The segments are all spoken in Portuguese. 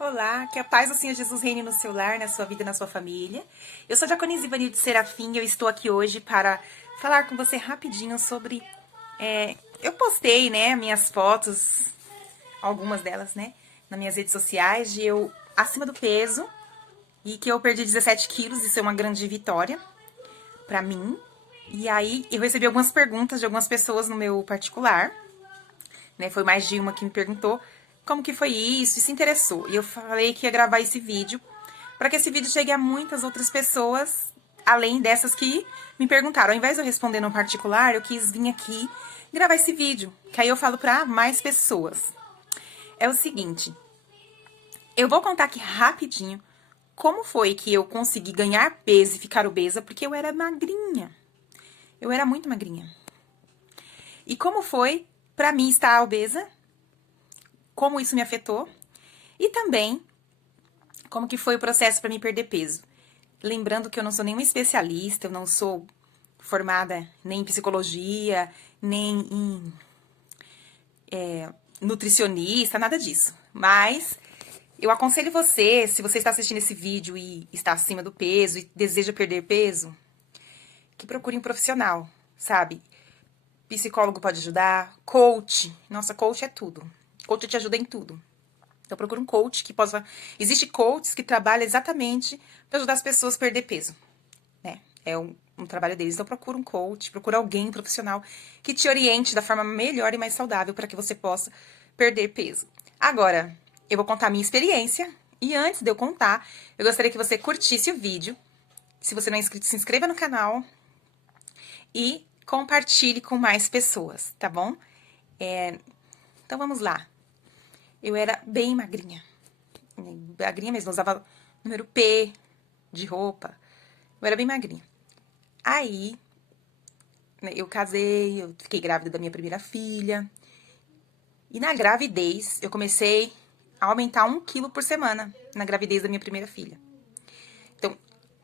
Olá, que a paz do Senhor Jesus reine no seu lar, na sua vida e na sua família. Eu sou Diaconisa Ivanilde Serafim e eu estou aqui hoje para falar com você rapidinho sobre... eu postei, né, minhas fotos, algumas delas, né, nas minhas redes sociais, de eu acima do peso e que eu perdi 17 quilos, isso é uma grande vitória pra mim. E aí eu recebi algumas perguntas de algumas pessoas no meu particular, né, foi mais de uma que me perguntou como que foi isso e se interessou. E eu falei que ia gravar esse vídeo para que esse vídeo chegue a muitas outras pessoas, além dessas que me perguntaram. Ao invés de eu responder no particular, eu quis vir aqui gravar esse vídeo, que aí eu falo para mais pessoas. É o seguinte, eu vou contar aqui rapidinho como foi que eu consegui ganhar peso e ficar obesa, porque eu era magrinha. Eu era muito magrinha. E como foi para mim estar obesa, como isso me afetou, e também como que foi o processo para me perder peso. Lembrando que eu não sou nenhuma especialista, eu não sou formada nem em psicologia, nem em nutricionista, nada disso. Mas eu aconselho você, se você está assistindo esse vídeo e está acima do peso e deseja perder peso, que procure um profissional, sabe? Psicólogo pode ajudar, coach. Nossa, coach é tudo. Coach te ajuda em tudo. Então, procura um coach que possa... Existe coaches que trabalham exatamente para ajudar as pessoas a perder peso, né? É um trabalho deles. Então, procura um coach, procura alguém profissional que te oriente da forma melhor e mais saudável para que você possa perder peso. Agora, eu vou contar a minha experiência. E antes de eu contar, eu gostaria que você curtisse o vídeo. Se você não é inscrito, se inscreva no canal. E compartilhe com mais pessoas, tá bom? Então, vamos lá. Eu era bem magrinha. Magrinha mesmo, eu usava número P de roupa. Eu era bem magrinha. Aí, né, eu casei, eu fiquei grávida da minha primeira filha. E na gravidez, eu comecei a aumentar 1 quilo por semana na gravidez da minha primeira filha. Então,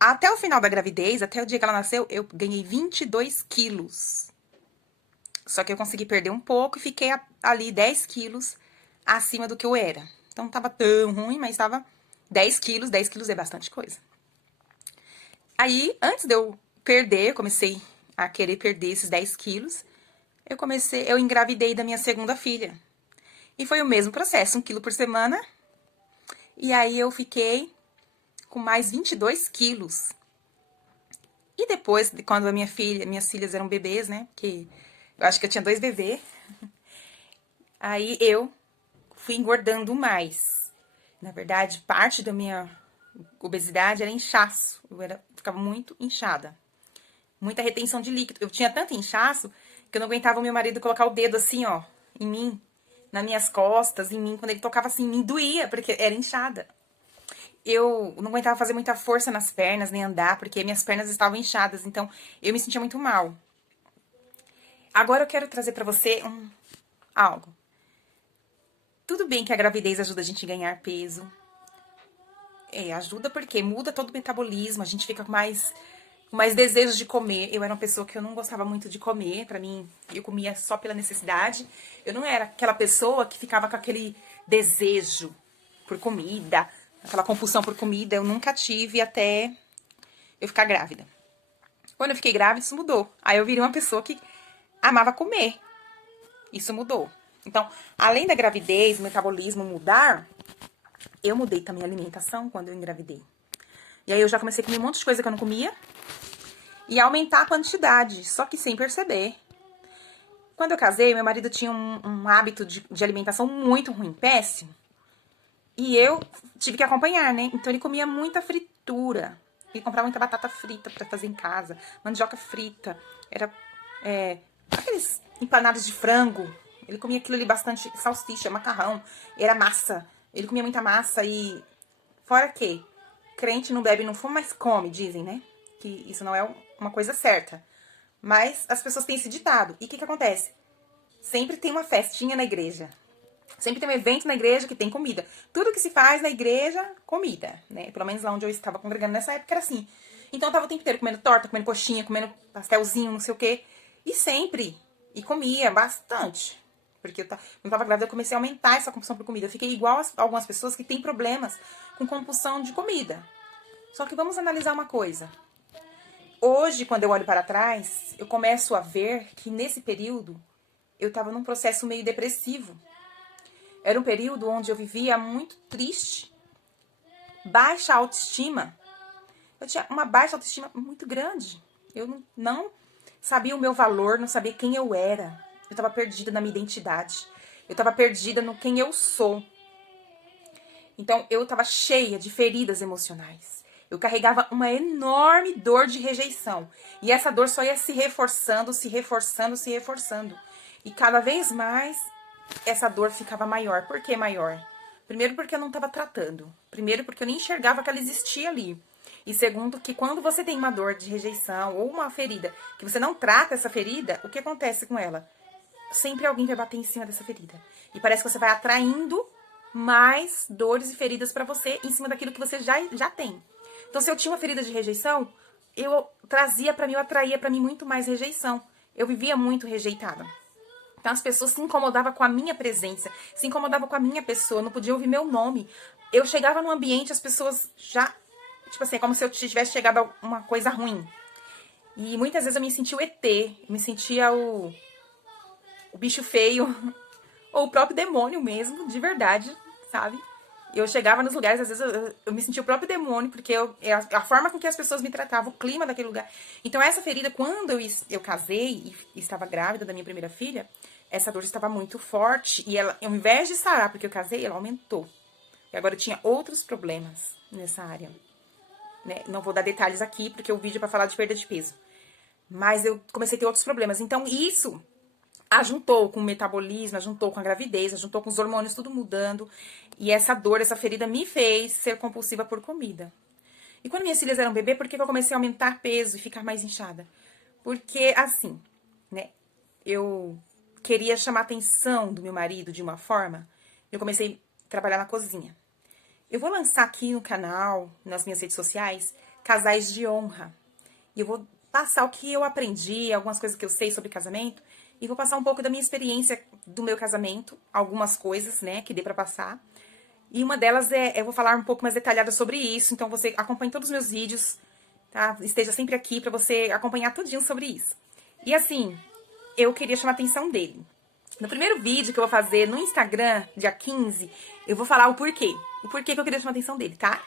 até o final da gravidez, até o dia que ela nasceu, eu ganhei 22 quilos. Só que eu consegui perder um pouco e fiquei ali 10 quilos acima do que eu era. Então, não tava tão ruim, mas tava 10 quilos. 10 quilos é bastante coisa. Aí, antes de eu perder, eu comecei a querer perder esses 10 quilos. Eu engravidei da minha segunda filha. E foi o mesmo processo, 1 quilo por semana. E aí, eu fiquei com mais 22 quilos. E depois, quando minhas filhas eram bebês, né? Porque eu acho que eu tinha 2 bebês. Aí, eu fui engordando mais. Na verdade, parte da minha obesidade era inchaço. Ficava muito inchada. Muita retenção de líquido. Eu tinha tanto inchaço que eu não aguentava o meu marido colocar o dedo assim, ó, em mim, nas minhas costas, em mim. Quando ele tocava assim, me doía, porque era inchada. Eu não aguentava fazer muita força nas pernas, nem andar, porque minhas pernas estavam inchadas. Então, eu me sentia muito mal. Agora eu quero trazer pra você algo. Tudo bem que a gravidez ajuda a gente a ganhar peso. Ajuda porque muda todo o metabolismo, a gente fica com mais desejos de comer. Eu era uma pessoa que eu não gostava muito de comer, pra mim, eu comia só pela necessidade. Eu não era aquela pessoa que ficava com aquele desejo por comida, aquela compulsão por comida, eu nunca tive até eu ficar grávida. Quando eu fiquei grávida, isso mudou. Aí eu virei uma pessoa que amava comer. Isso mudou. Então, além da gravidez, o metabolismo mudar, eu mudei também a alimentação quando eu engravidei. E aí eu já comecei a comer um monte de coisa que eu não comia e aumentar a quantidade, só que sem perceber. Quando eu casei, meu marido tinha um hábito de alimentação muito ruim, péssimo. E eu tive que acompanhar, né? Então ele comia muita fritura. Ele comprava muita batata frita pra fazer em casa, mandioca frita. Era aqueles empanados de frango. Ele comia aquilo ali bastante, salsicha, macarrão. Era massa. Ele comia muita massa e... Fora que crente não bebe, não fuma, mas come, dizem, né? Que isso não é uma coisa certa. Mas as pessoas têm esse ditado. E o que acontece? Sempre tem uma festinha na igreja. Sempre tem um evento na igreja que tem comida. Tudo que se faz na igreja, comida, né? Pelo menos lá onde eu estava congregando nessa época era assim. Então eu tava o tempo inteiro comendo torta, comendo coxinha, comendo pastelzinho, não sei o quê. E sempre. E comia bastante. Porque quando eu tava grávida, eu comecei a aumentar essa compulsão por comida. Eu fiquei igual a algumas pessoas que têm problemas com compulsão de comida. Só que vamos analisar uma coisa. Hoje, quando eu olho para trás, eu começo a ver que nesse período eu estava num processo meio depressivo. Era um período onde eu vivia muito triste, baixa autoestima. Eu tinha uma baixa autoestima muito grande. Eu não sabia o meu valor, não sabia quem eu era. Eu estava perdida na minha identidade. Eu estava perdida no quem eu sou. Então, eu estava cheia de feridas emocionais. Eu carregava uma enorme dor de rejeição. E essa dor só ia se reforçando, se reforçando, se reforçando. E cada vez mais, essa dor ficava maior. Por que maior? Primeiro, porque eu não estava tratando. Primeiro, porque eu nem enxergava que ela existia ali. E segundo, que quando você tem uma dor de rejeição ou uma ferida, que você não trata essa ferida, o que acontece com ela? Sempre alguém vai bater em cima dessa ferida. E parece que você vai atraindo mais dores e feridas pra você em cima daquilo que você já tem. Então, se eu tinha uma ferida de rejeição, eu trazia pra mim, eu atraía pra mim muito mais rejeição. Eu vivia muito rejeitada. Então, as pessoas se incomodavam com a minha presença, se incomodavam com a minha pessoa, não podiam ouvir meu nome. Eu chegava num ambiente, as pessoas já... Tipo assim, é como se eu tivesse chegado a uma coisa ruim. E muitas vezes eu me sentia o ET, me sentia o bicho feio, ou o próprio demônio mesmo, de verdade, sabe? Eu chegava nos lugares, às vezes eu me sentia o próprio demônio, porque a forma com que as pessoas me tratavam, o clima daquele lugar. Então essa ferida, quando eu casei e estava grávida da minha primeira filha, essa dor estava muito forte, e ela, ao invés de sarar porque eu casei, ela aumentou. E agora eu tinha outros problemas nessa área. Né? Não vou dar detalhes aqui, porque o vídeo é pra falar de perda de peso. Mas eu comecei a ter outros problemas. Então, isso ajuntou com o metabolismo, ajuntou com a gravidez, ajuntou com os hormônios, tudo mudando. E essa dor, essa ferida me fez ser compulsiva por comida. E quando minhas filhas eram bebê, por que eu comecei a aumentar peso e ficar mais inchada? Porque, assim, né? Eu queria chamar a atenção do meu marido de uma forma. Eu comecei a trabalhar na cozinha. Eu vou lançar aqui no canal, nas minhas redes sociais, casais de honra. E eu vou passar o que eu aprendi, algumas coisas que eu sei sobre casamento, e vou passar um pouco da minha experiência do meu casamento, algumas coisas, né, que dê pra passar. E uma delas eu vou falar um pouco mais detalhada sobre isso, então você acompanhe todos os meus vídeos, tá? Esteja sempre aqui pra você acompanhar tudinho sobre isso. E assim, eu queria chamar a atenção dele. No primeiro vídeo que eu vou fazer no Instagram, dia 15, eu vou falar o porquê. O porquê que eu queria chamar a atenção dele, tá?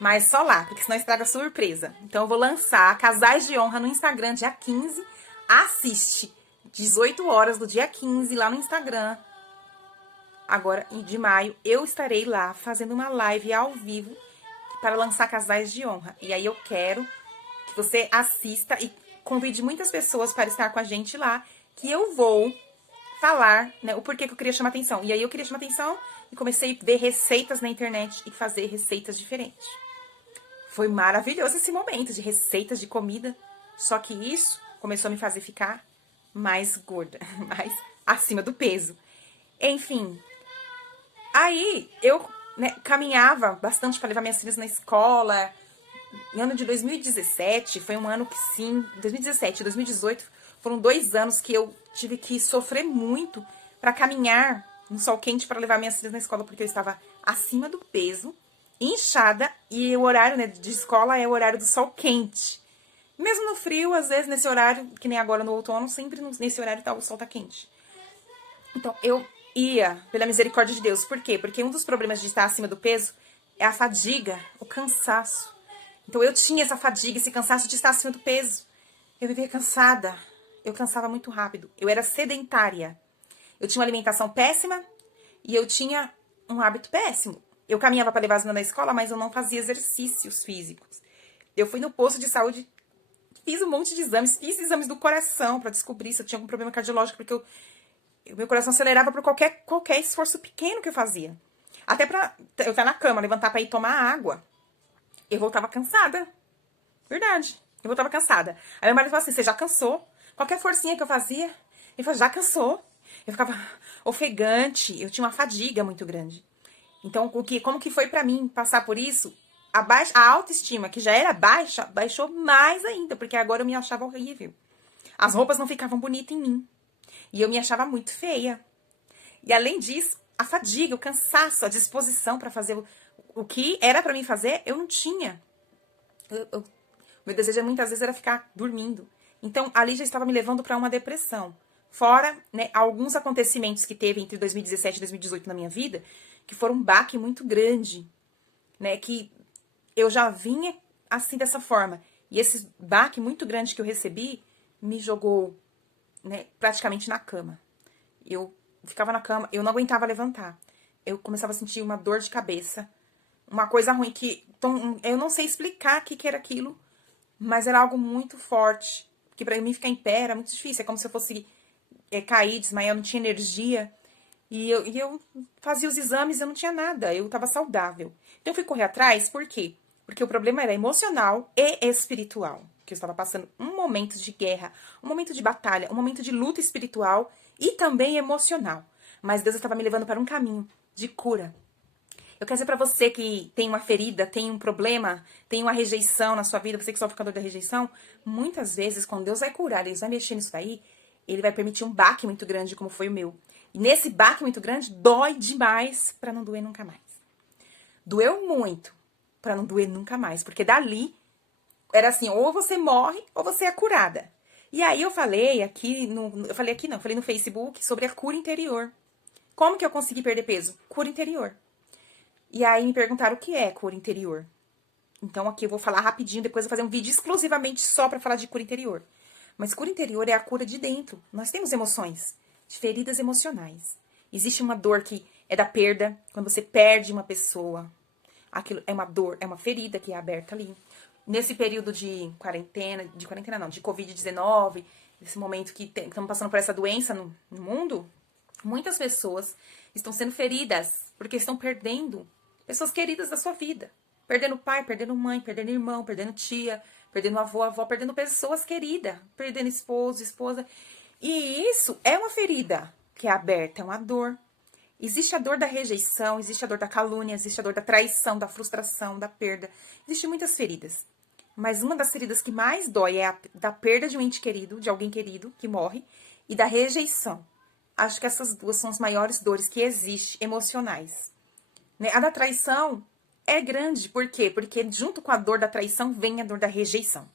Mas só lá, porque senão estraga a surpresa. Então eu vou lançar Casais de Honra no Instagram, dia 15. Assiste, 18 horas do dia 15, lá no Instagram. Agora, de maio, eu estarei lá fazendo uma live ao vivo para lançar Casais de Honra. E aí eu quero que você assista e convide muitas pessoas para estar com a gente lá, que eu vou falar, né, o porquê que eu queria chamar atenção. E aí eu queria chamar atenção e comecei a ver receitas na internet e fazer receitas diferentes. Foi maravilhoso esse momento de receitas de comida, só que isso começou a me fazer ficar mais gorda, mais acima do peso. Enfim, aí eu, né, caminhava bastante para levar minhas filhas na escola. No ano de 2017, foi um ano que sim, 2017 e 2018 foram 2 anos que eu tive que sofrer muito para caminhar no sol quente para levar minhas filhas na escola, porque eu estava acima do peso, inchada, e o horário, né, de escola é o horário do sol quente. Mesmo no frio, às vezes nesse horário, que nem agora no outono, sempre nesse horário o sol tá quente. Então, eu ia, pela misericórdia de Deus. Por quê? Porque um dos problemas de estar acima do peso é a fadiga, o cansaço. Então, eu tinha essa fadiga, esse cansaço de estar acima do peso. Eu vivia cansada. Eu cansava muito rápido. Eu era sedentária. Eu tinha uma alimentação péssima e eu tinha um hábito péssimo. Eu caminhava para levar as meninas na escola, mas eu não fazia exercícios físicos. Eu fui no posto de saúde, fiz um monte de exames, fiz exames do coração para descobrir se eu tinha algum problema cardiológico, porque meu coração acelerava por qualquer esforço pequeno que eu fazia. Até pra eu estar na cama, levantar para ir tomar água. Eu voltava cansada. Verdade. Eu voltava cansada. Aí meu marido falou assim, você já cansou? Qualquer forcinha que eu fazia, ele falou, já cansou. Eu ficava ofegante, eu tinha uma fadiga muito grande. Então, como que foi pra mim passar por isso? A autoestima, que já era baixa, baixou mais ainda, porque agora eu me achava horrível. As roupas não ficavam bonitas em mim. E eu me achava muito feia. E além disso, a fadiga, o cansaço, a disposição para fazer o que era para mim fazer, eu não tinha. Meu desejo muitas vezes era ficar dormindo. Então, ali já estava me levando para uma depressão. Fora, né, alguns acontecimentos que teve entre 2017 e 2018 na minha vida, que foram um baque muito grande, né, que eu já vinha assim dessa forma. E esse baque muito grande que eu recebi me jogou, né, praticamente na cama. Eu ficava na cama, eu não aguentava levantar. Eu começava a sentir uma dor de cabeça, uma coisa ruim que eu não sei explicar o que era aquilo, mas era algo muito forte. Porque pra mim ficar em pé era muito difícil. É como se eu fosse cair, desmaiar, eu não tinha energia. E eu fazia os exames, eu não tinha nada. Eu tava saudável. Então eu fui correr atrás, por quê? Porque o problema era emocional e espiritual. Que eu estava passando um momento de guerra, um momento de batalha, um momento de luta espiritual e também emocional. Mas Deus estava me levando para um caminho de cura. Eu quero dizer pra você que tem uma ferida, tem um problema, tem uma rejeição na sua vida, você que sofre com a dor da rejeição, muitas vezes, quando Deus vai curar, Ele vai mexer nisso daí, Ele vai permitir um baque muito grande, como foi o meu. E nesse baque muito grande, dói demais pra não doer nunca mais. Doeu muito pra não doer nunca mais, porque dali era assim, ou você morre ou você é curada. E aí eu falei falei no Facebook sobre a cura interior. Como que eu consegui perder peso? Cura interior. E aí me perguntaram o que é cura interior. Então aqui eu vou falar rapidinho, depois eu vou fazer um vídeo exclusivamente só pra falar de cura interior. Mas cura interior é a cura de dentro. Nós temos emoções, de feridas emocionais. Existe uma dor que é da perda, quando você perde uma pessoa. Aquilo é uma dor, é uma ferida que é aberta ali. Nesse período de de Covid-19, nesse momento que estamos passando por essa doença no mundo, muitas pessoas estão sendo feridas porque estão perdendo pessoas queridas da sua vida. Perdendo pai, perdendo mãe, perdendo irmão, perdendo tia, perdendo avó, perdendo pessoas queridas, perdendo esposo, esposa. E isso é uma ferida que é aberta, é uma dor. Existe a dor da rejeição, existe a dor da calúnia, existe a dor da traição, da frustração, da perda. Existem muitas feridas. Mas uma das feridas que mais dói é a da perda de um ente querido, de alguém querido que morre, e da rejeição. Acho que essas duas são as maiores dores que existem, emocionais. Né? A da traição é grande, por quê? Porque junto com a dor da traição vem a dor da rejeição.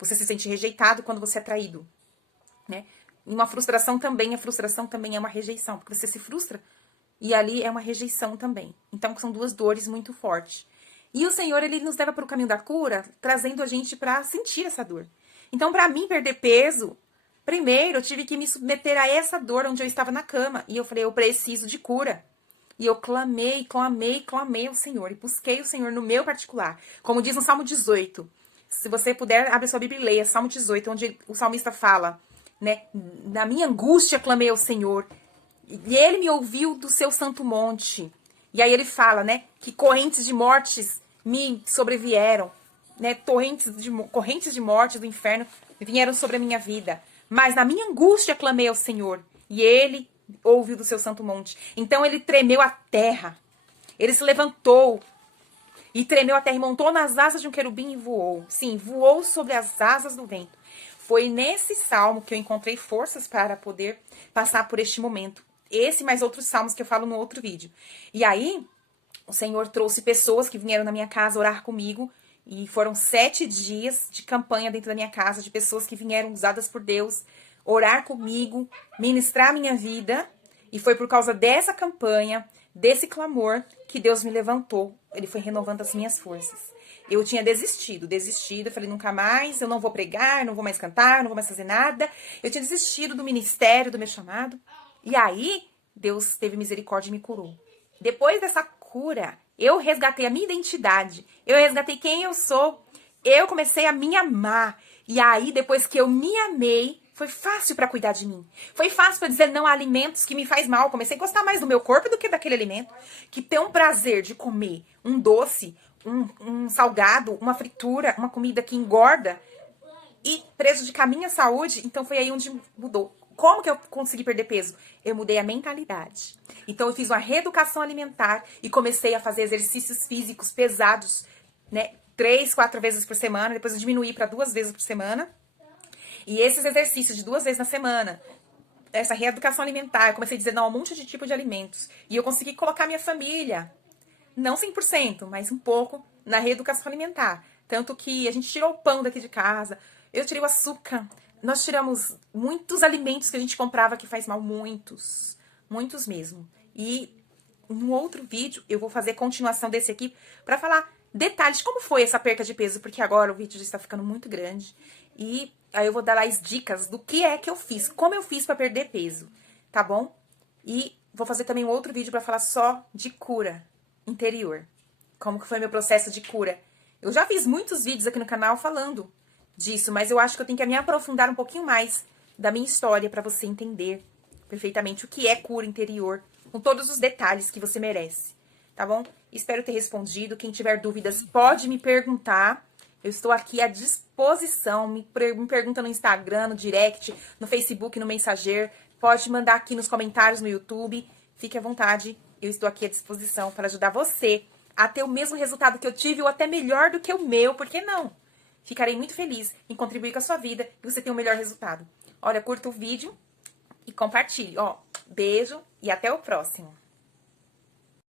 Você se sente rejeitado quando você é traído, né? E uma frustração também, a frustração também é uma rejeição, porque você se frustra e ali é uma rejeição também. Então são duas dores muito fortes. E o Senhor, Ele nos leva para o caminho da cura, trazendo a gente para sentir essa dor. Então, para mim perder peso, primeiro eu tive que me submeter a essa dor onde eu estava na cama. E eu falei, eu preciso de cura. E eu clamei ao Senhor. E busquei o Senhor no meu particular. Como diz no Salmo 18. Se você puder, abre sua Bíblia e leia. Salmo 18, onde o salmista fala, né? Na minha angústia clamei ao Senhor. E Ele me ouviu do seu santo monte. E aí ele fala, né? Que correntes de mortes me sobrevieram. Né? Correntes de morte do inferno vieram sobre a minha vida. Mas na minha angústia clamei ao Senhor. E Ele ouviu do seu santo monte. Então ele tremeu a terra. Ele se levantou e tremeu a terra e montou nas asas de um querubim e voou. Sim, voou sobre as asas do vento. Foi nesse salmo que eu encontrei forças para poder passar por este momento. Esse mais outros salmos que eu falo no outro vídeo. E aí, o Senhor trouxe pessoas que vieram na minha casa orar comigo. E foram 7 dias de campanha dentro da minha casa, de pessoas que vieram usadas por Deus, orar comigo, ministrar a minha vida. E foi por causa dessa campanha, desse clamor, que Deus me levantou. Ele foi renovando as minhas forças. Eu tinha desistido. Eu falei, nunca mais, eu não vou pregar, não vou mais cantar, não vou mais fazer nada. Eu tinha desistido do ministério, do meu chamado. E aí, Deus teve misericórdia e me curou. Depois dessa cura, eu resgatei a minha identidade. Eu resgatei quem eu sou. Eu comecei a me amar. E aí, depois que eu me amei, foi fácil para cuidar de mim. Foi fácil para dizer não a alimentos que me faz mal. Comecei a gostar mais do meu corpo do que daquele alimento. Que ter um prazer de comer um doce, um salgado, uma fritura, uma comida que engorda e prejudicar a minha saúde. Então foi aí onde mudou. Como que eu consegui perder peso? Eu mudei a mentalidade. Então eu fiz uma reeducação alimentar e comecei a fazer exercícios físicos pesados, né? 3, 4 vezes por semana. Depois eu diminuí para 2 vezes por semana. E esses exercícios de 2 vezes na semana essa reeducação alimentar, eu comecei a dizer não a um monte de tipo de alimentos. E eu consegui colocar minha família, não 100%, mas um pouco, na reeducação alimentar. Tanto que a gente tirou o pão daqui de casa, eu tirei o açúcar, nós tiramos muitos alimentos que a gente comprava que faz mal, muitos. Muitos mesmo. E num outro vídeo eu vou fazer continuação desse aqui pra falar detalhes de como foi essa perca de peso, porque agora o vídeo já está ficando muito grande. E aí eu vou dar lá as dicas do que é que eu fiz, como eu fiz pra perder peso, tá bom? E vou fazer também um outro vídeo pra falar só de cura interior. Como que foi meu processo de cura. Eu já fiz muitos vídeos aqui no canal falando disso, mas eu acho que eu tenho que me aprofundar um pouquinho mais da minha história pra você entender perfeitamente o que é cura interior, com todos os detalhes que você merece, tá bom? Espero ter respondido. Quem tiver dúvidas pode me perguntar. Eu estou aqui à disposição. Me pergunta no Instagram, no direct, no Facebook, no Messenger. Pode mandar aqui nos comentários no YouTube. Fique à vontade. Eu estou aqui à disposição para ajudar você a ter o mesmo resultado que eu tive ou até melhor do que o meu. Por que não? Ficarei muito feliz em contribuir com a sua vida e você ter um melhor resultado. Olha, curta o vídeo e compartilhe. Ó, beijo e até o próximo.